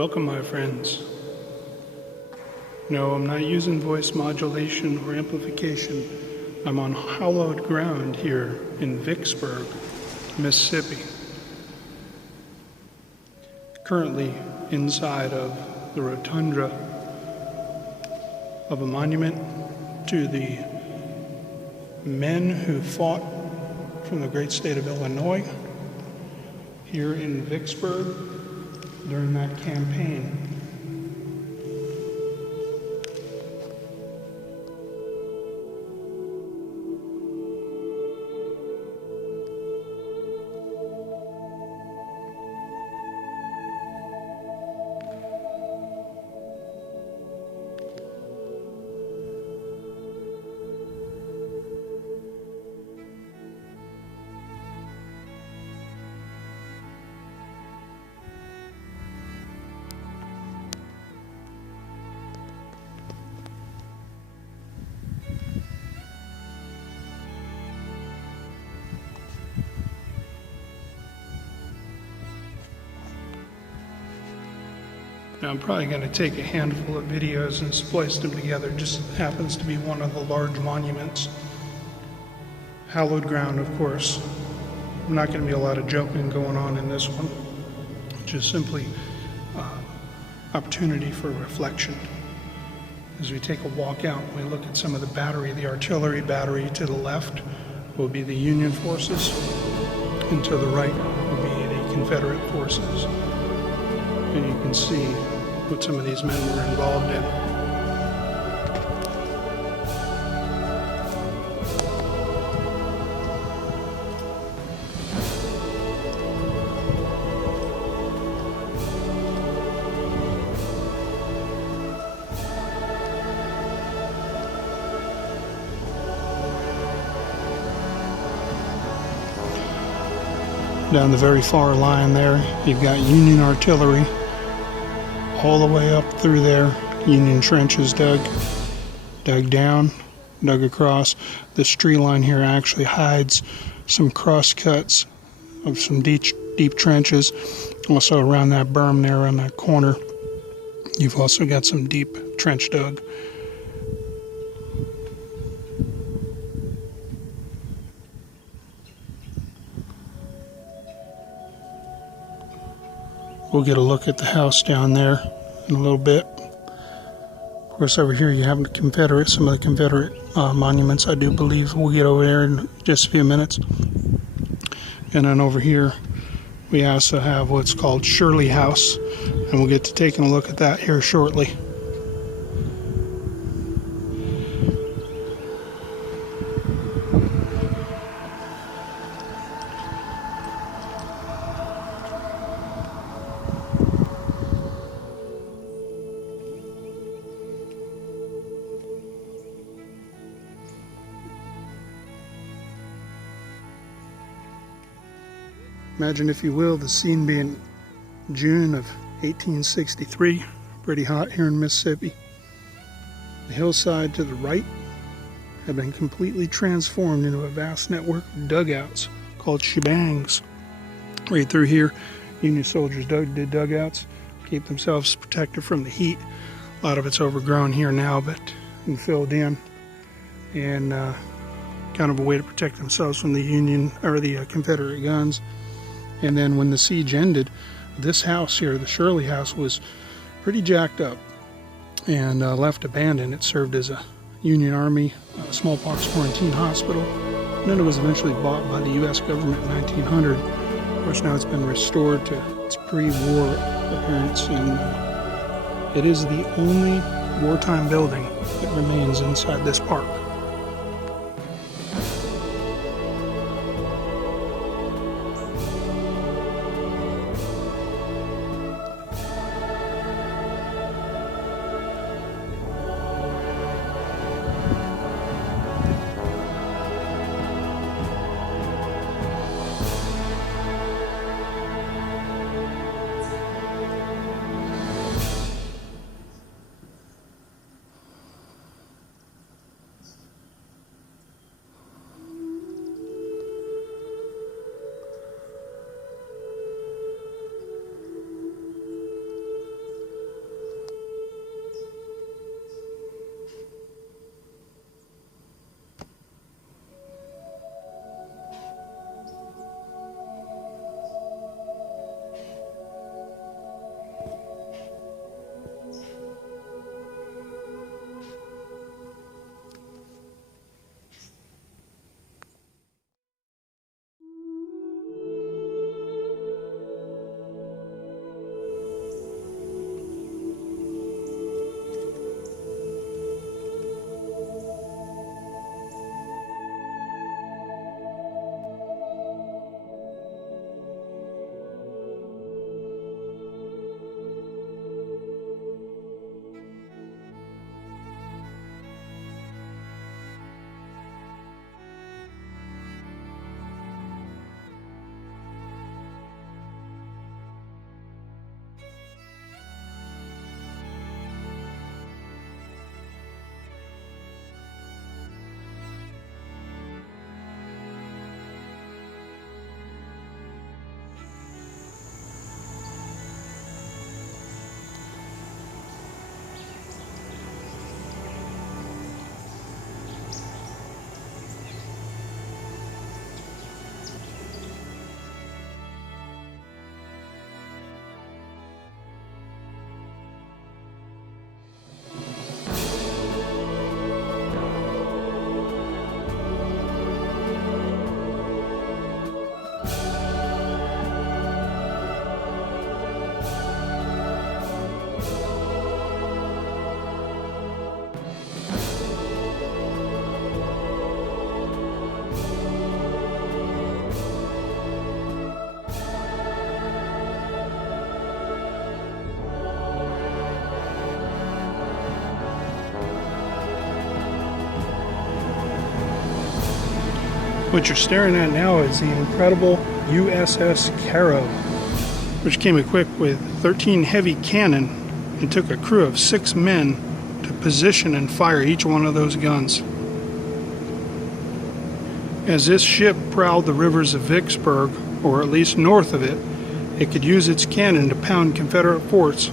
Welcome, my friends. No, I'm not using voice modulation or amplification. I'm on hallowed ground here in Vicksburg, Mississippi. Currently inside of the rotunda of a monument to the men who fought from the great state of Illinois here in Vicksburg during that campaign. Now I'm probably going to take a handful of videos and splice them together. Just happens to be one of the large monuments. Hallowed ground, of course. Not going to be a lot of joking going on in this one. Just simply opportunity for reflection. As we take a walk out, we look at some of the battery. The artillery battery to the left will be the Union forces, and to the right will be the Confederate forces. And you can see what some of these men were involved in. Down the very far line there, you've got Union artillery. All the way up through there, Union trenches dug down, dug across. This tree line here actually hides some cross cuts of some deep trenches. Also around that berm there, around that corner, you've also got some deep trench dug. We'll get a look at the house down there in a little bit. Of course, over here you have some of the Confederate monuments, I do believe. We'll get over there in just a few minutes. And then over here, we also have what's called Shirley House, and we'll get to taking a look at that here shortly. Imagine, if you will, the scene being June of 1863, pretty hot here in Mississippi. The hillside to the right had been completely transformed into a vast network of dugouts called shebangs. Right through here, Union soldiers did dugouts, keep themselves protected from the heat. A lot of it's overgrown here now, but and filled in, and kind of a way to protect themselves from the Union or the Confederate guns. And then when the siege ended, this house here, the Shirley House, was pretty jacked up and left abandoned. It served as a Union Army smallpox quarantine hospital. And then it was eventually bought by the U.S. government in 1900. Of course, now it's been restored to its pre-war appearance, and it is the only wartime building that remains inside this park. What you're staring at now is the incredible USS Cairo, which came equipped with 13 heavy cannon and took a crew of 6 men to position and fire each one of those guns. As this ship prowled the rivers of Vicksburg, or at least north of it, it could use its cannon to pound Confederate forts,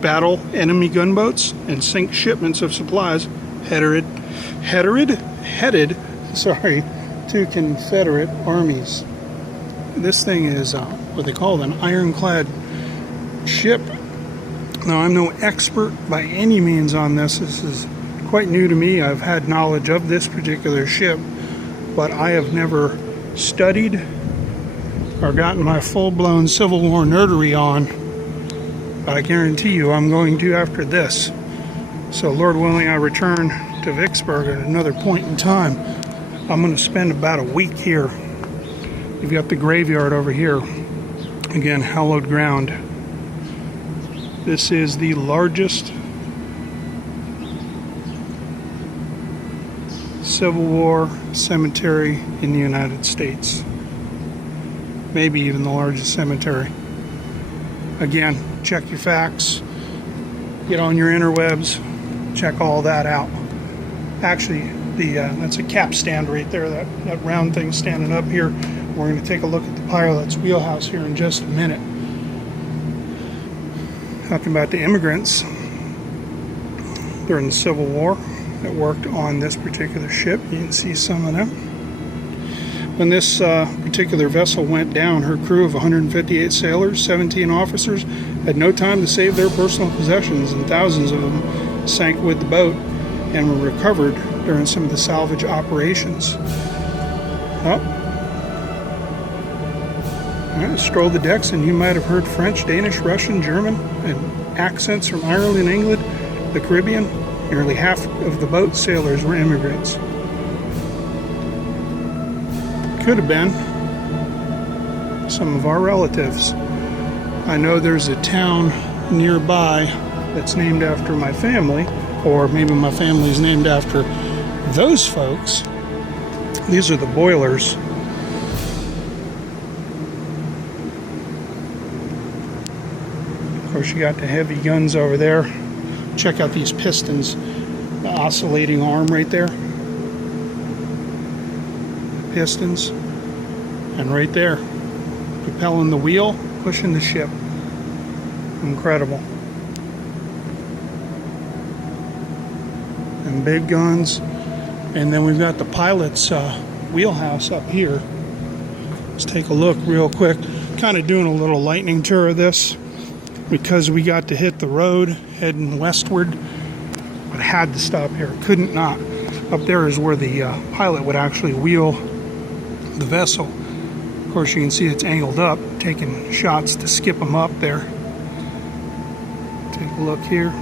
battle enemy gunboats, and sink shipments of supplies headed to Confederate armies. This thing is what they call an ironclad ship. Now, I'm no expert by any means on this. This is quite new to me. I've had knowledge of this particular ship, but I have never studied or gotten my full-blown Civil War nerdery on. But I guarantee you I'm going to after this. So Lord willing, I return to Vicksburg at another point in time. I'm going to spend about a week here. You've got the graveyard over here. Again, hallowed ground. This is the largest Civil War cemetery in the United States. Maybe even the largest cemetery. Again, check your facts. Get on your interwebs. Check all that out. Actually, that's a cap stand right there, that round thing standing up here. We're going to take a look at the pilot's wheelhouse here in just a minute. Talking about the immigrants during the Civil War that worked on this particular ship. You can see some of them. When this particular vessel went down, her crew of 158 sailors, 17 officers, had no time to save their personal possessions, and thousands of them sank with the boat and were recovered during some of the salvage operations. Stroll the decks and you might have heard French, Danish, Russian, German, and accents from Ireland, England, the Caribbean. Nearly half of the boat's sailors were immigrants. Could have been some of our relatives. I know there's a town nearby that's named after my family, or maybe my family's named after those folks. These are the boilers. Of course, you got the heavy guns over there. Check out these pistons, the oscillating arm right there. Pistons, and right there, propelling the wheel, pushing the ship. Incredible. And big guns. And then we've got the pilot's wheelhouse up here. Let's take a look real quick. Kind of doing a little lightning tour of this because we got to hit the road heading westward, but had to stop here. Couldn't not. Up there is where the pilot would actually wheel the vessel. Of course, you can see it's angled up, taking shots to skip them up there. Take a look here.